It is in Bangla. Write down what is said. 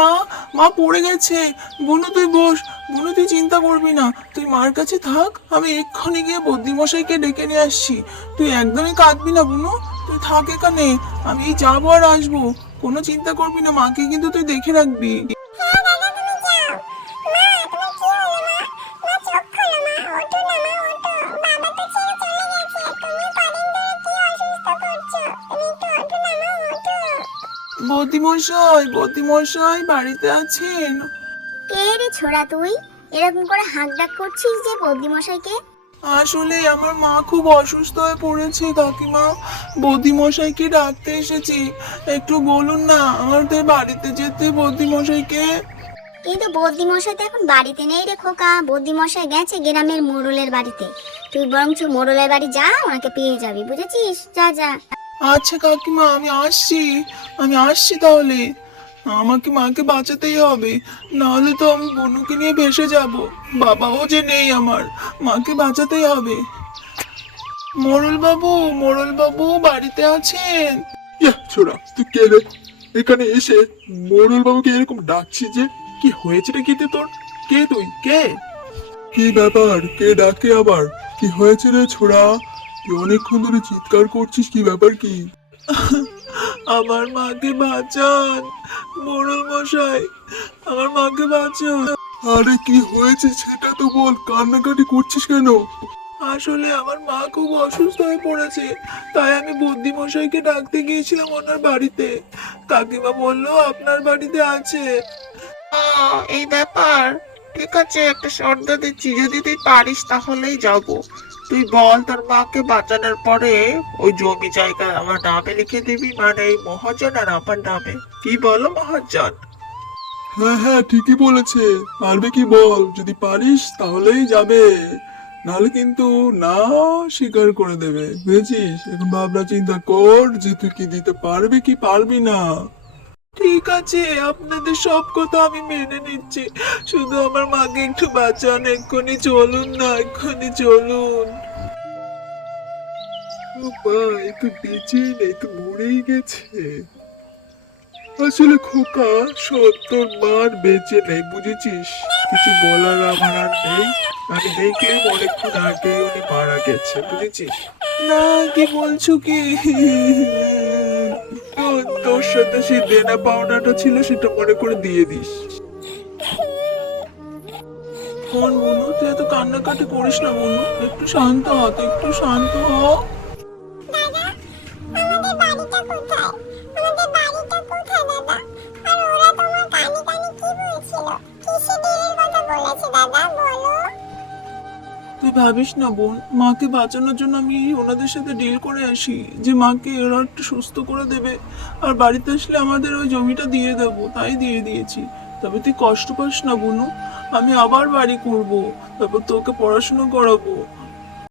মা মা পড়ে গেছে। বনু, তুই বস। বনু, তুই চিন্তা করবি না। তুই মার কাছে থাক, আমি এক্ষুনি গিয়ে বদ্যিমশাইকে ডেকে নিয়ে আসছি। তুই একদমই কাঁদবি না, বনু। তুই থাক এখানে। আমি এই যাব আর আসব। কোনো চিন্তা করবি না, মাকে কিন্তু তুই দেখে রাখবি। বদ্যিমশাই বদ্যিমশাই বাড়িতে আছেন? কে রে ছোড়া তুই? এরকম করে হাঁক ডাক করছিস যে বদ্যিমশাইকে আসলে আমার মা খুব অসুস্থ হয়ে পড়েছে কাকিমা। বৌদিমশাইকে ডাকতে এসেছি। একটু বলুন না আমাদের বাড়িতে যেতে বৌদিমশাইকে? কিন্তু বদ্যিমশাই তো এখন বাড়িতে নেই রে খোকা। বদ্যিমশাই গেছে গ্রামের মোড়লের বাড়িতে। তুই বরঞ্চ মোড়লের বাড়ি যা ওনাকে পেয়ে যাবি বুঝেছিস? যা যা। আচ্ছা কাকিমা আমি আসছি। আমি আসছি তাহলে। আমাকে মাকে বাঁচাতেই হবে। নাহলে তো আমি বনুকে নিয়ে ভেসে যাব। বাবাও যে নেই আমার মাকে বাঁচাতেই হবে। মোড়ল বাবু বাবু বাড়িতে আছেন? ইয়া ছোড়া তুই কে রে? এখানে এসে মোড়ল বাবুকে এরকম ডাকছি যে কি হয়েছেটা কি রে তোর? কে তুই? কে? কি ব্যাপার? কে ডাকে আবার? কি হয়েছে রে ছোড়া? তুই অনেকক্ষণ ধরে চিৎকার করছিস কি ব্যাপার কি? আমার মাকে বাঁচান মোড়ল মশাই আমার মাকে বাঁচান। আরে কি হয়েছে সেটা তো বল কান্নাকাটি করছিস কেন? আসলে আমার মা খুব অসুস্থ হয়ে পড়েছে তাই আমি বুদ্ধি মশাইকে ডাকতে গিয়েছিলাম ওনার বাড়িতে। কাকিমা বলল আপনার বাড়িতে আছে। এই ব্যাপার? ঠিক আছে, একটা শর্ত দিচ্ছি। যদি তুই পারিস, তাহলেই যাব। তুই বল, তোর মাকে বাঁচানোর পরে ওই জমি জায়গা আমার নামে লিখে দিবি মানে এই মহাজন আর আমার নামে। কি বলো মহাজন? হ্যাঁ হ্যাঁ ঠিকই বলেছে। পারবে কি বল? যদি পারিস, তাহলেই যাবে। নাহলে কিন্তু না স্বীকার করে দেবে। বুঝেছিস? এখন ভাবনা চিন্তা কর যে তুই কি দিতে পারবি কি পারবি না। ঠিক আছে, আপনাদের সব কথা আমি মেনে নিচ্ছি। শুধু আমার মাকে একটু বাঁচান, এক্ষুনি চলুন না, এক্ষুনি চলুন। ও ভাই তো বেঁচেই নেই তো মরেই গেছে। আসলে খোকা, সত্তর বার বেঁচে নেই, বুঝেছিস? কিছু বলার আমার আর নেই। আমি দেখে অনেকক্ষণ আগে উনি মারা গেছে, বুঝেছিস? না, কি বলছো কি? তোর সাথে সেই দেনা পাওনাটা ছিল সেটা মনে করে দিয়ে দিস। ফোন বনু তুই এত কান্নাকাটি করিস না বনু একটু শান্ত হ একটু শান্ত হ। দাদা তুই ভাবিস না বোন, মাকে বাঁচানোর জন্য আমি ওনাদের সাথে ডিল করে আসি, যে মাকে ওরা একটু সুস্থ করে দেবে। আর বাড়িতে আসলে আমাদের ওই জমিটা দিয়ে দেবো, তাই দিয়ে দিয়েছি। তবে তুই কষ্ট পাস না বোনু, আমি আবার বাড়ি করব, তারপর তোকে পড়াশুনো করাবো।